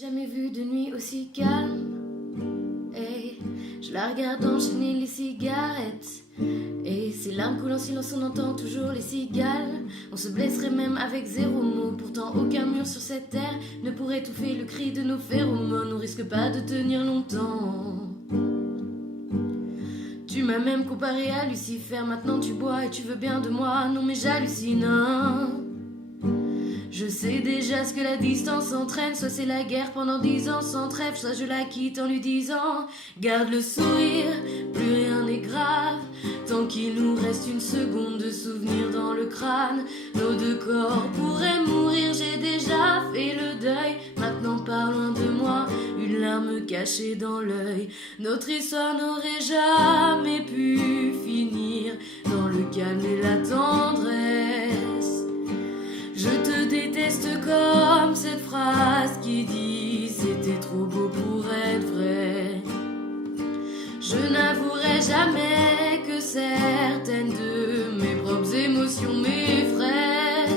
Jamais vu de nuit aussi calme. Hey, je la regarde enchaîner les cigarettes. Et ses larmes coulent en silence, on entend toujours les cigales. On se blesserait même avec zéro mot. Pourtant aucun mur sur cette terre ne pourrait étouffer le cri de nos phéromones. On risque pas de tenir longtemps. Tu m'as même comparé à Lucifer. Maintenant tu bois et tu veux bien de moi. Non mais j'hallucine. Je sais déjà ce que la distance entraîne. Soit c'est la guerre pendant 10 ans sans trêve, soit je la quitte en lui disant garde le sourire, plus rien n'est grave. Tant qu'il nous reste une seconde de souvenir dans le crâne, nos deux corps pourraient mourir. J'ai déjà fait le deuil, maintenant pars loin de moi, une larme cachée dans l'œil. Notre histoire n'aurait jamais pu finir dans le calme et la tendresse. Je te déteste comme cette phrase qui dit c'était trop beau pour être vrai. Je n'avouerai jamais que certaines de mes propres émotions m'effraient.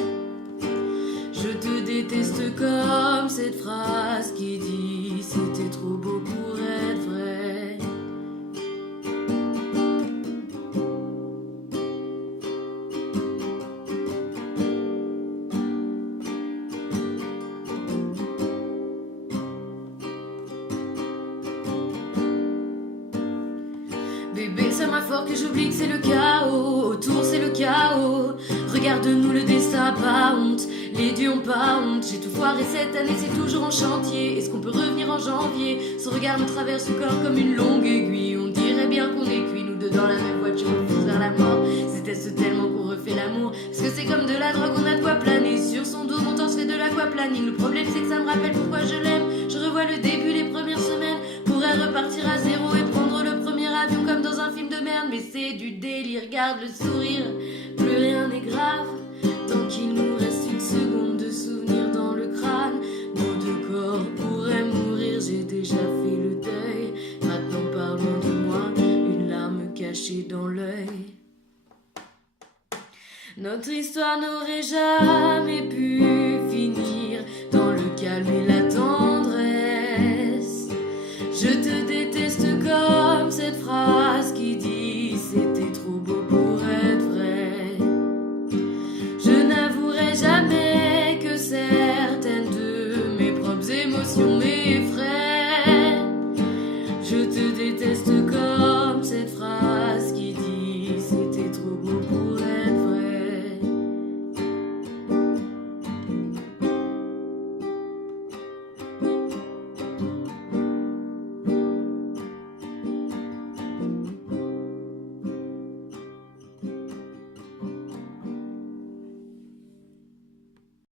Je te déteste comme cette phrase qui dit c'était trop beau pour être vrai. Bébé, ça m'a fort que j'oublie que c'est le chaos. Autour c'est le chaos. Regarde-nous, le destin pas honte. Les dieux ont pas honte. J'ai tout foiré cette année, c'est toujours en chantier. Est-ce qu'on peut revenir en janvier? Son regard me traverse le corps comme une longue aiguille. On dirait bien qu'on est cuits, nous deux dans la même voiture, on fonce vers la mort. C'est tellement qu'on refait l'amour. Parce que c'est comme de la drogue, on a de quoi planer. Sur son dos, mon temps se fait de l'aquaplaning. Le problème c'est que ça me rappelle pourquoi je l'aime. Je revois le début, les premières semaines. Pourrais repartir à zéro et prendre le premier avion comme dans un film de merde. Mais c'est du délire, garde le sourire, plus rien n'est grave. Tant qu'il nous reste une seconde de souvenir dans le crâne, nos deux corps pourraient mourir. J'ai déjà fait le deuil, maintenant pars loin de moi, une larme cachée dans l'œil. Notre histoire n'aurait jamais pu finir dans le calme et la tendresse. Je